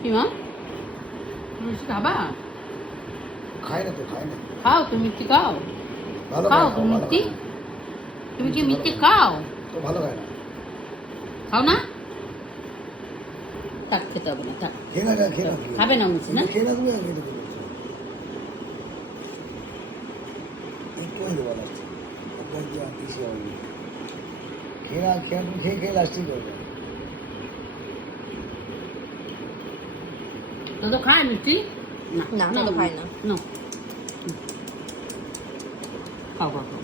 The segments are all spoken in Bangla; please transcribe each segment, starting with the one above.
কি মা লুচি খাবা? খাই না তো খাই না খাও তুমি মিষ্টি খাও। খাও তুমি মিষ্টি? তুমি কি মিষ্টি খাও? তো ভালো খাই না। খাও না? তাক খেতে হবে না থাক। খাবে না মুছি না? খেয়ে খেয়ে খেয়ে খেয়ে লাস্টিং করবে। তো তো খায় মিষ্টি না, তো তো খায় না। না খাও খাও খাও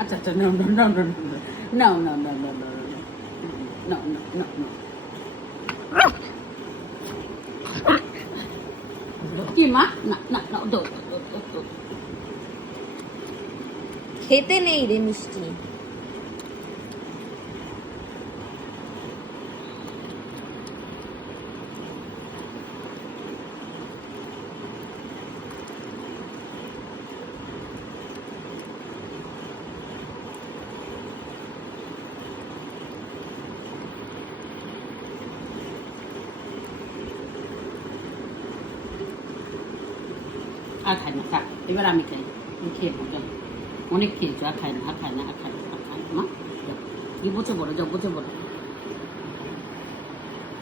আচ্ছা আচ্ছা no no no no no no no no no no no no no no কি মা না না খেতে নেই রে মিষ্টি আর খাই না থাক এবার আমি খাই খেয়ে পড়ো যাও। অনেক খেয়েছো আর খাই না আর খাই না আর খাই না আর খাই না। গিয়ে বসে পড়ো যাও বসে পড়ো।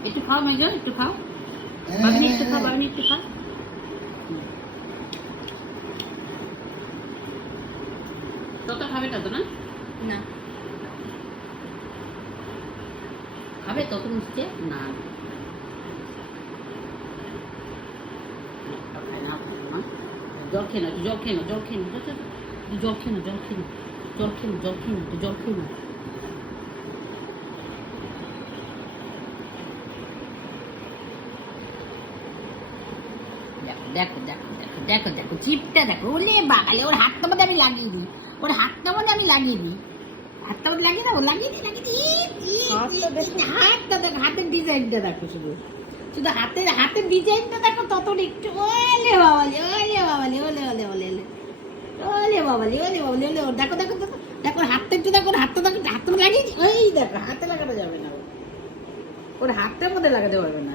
একটু খাও মেজো একটু খাও। বাবিনি একটু খাও বাবিনি একটু খাও। তত খাবে তত না? না। খাবে তত খাই না, জল খেয়ে না জল খেয়ে না জল খেয়ে না জল খেয়ে না জল খেয়ে না জল খেয়ে না জল খেয়ে না জল খেয়ে না দেখো দেখো দেখো দেখো দেখো চিপটা দেখো। ওলে বাগালে ওর হাতটা মধ্যে আমি লাগিয়ে দিই। ওর হাতটা মধ্যে আমি লাগিয়ে দিই। হাতটা মধ্যে লাগিয়ে দাও লাগিয়ে দিই লাগিয়ে দিই। হাতটা দেখো। হাতের ডিজাইনটা দেখো শুধু। শুধু হাতের হাতের ডিজাইনটা দেখো তত একটু। ওলে বাবালে ওলে ওলে ওলে ওলে ওলে বাবালে ওলে বাবালে ওলে ওলে। দেখো দেখো দেখো দেখো হাতটা একটু দেখো হাতটা দেখো হাতটা লাগিয়ে দিই। ওই দেখো, হাতে লাগানো যাবে না ওর। হাতটার মধ্যে লাগাতে পারবে না।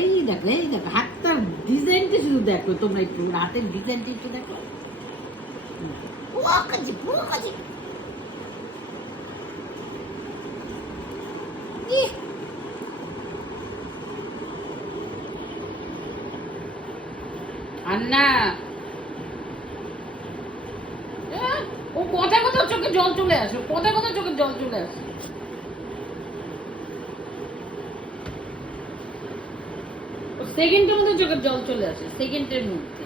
এই দেখো এই দেখো হাতটার ডিজাইনটা শুধু দেখো, তোমরা একটু হাতের ডিজাইনটা একটু দেখো। আন্না! ও কথা কথা চোখে জল চলে আসে কথা কথা চোখে জল চলে আসে। সেকেন্ডের মধ্যে চোখের জল চলে আসে সেকেন্ডের মধ্যে।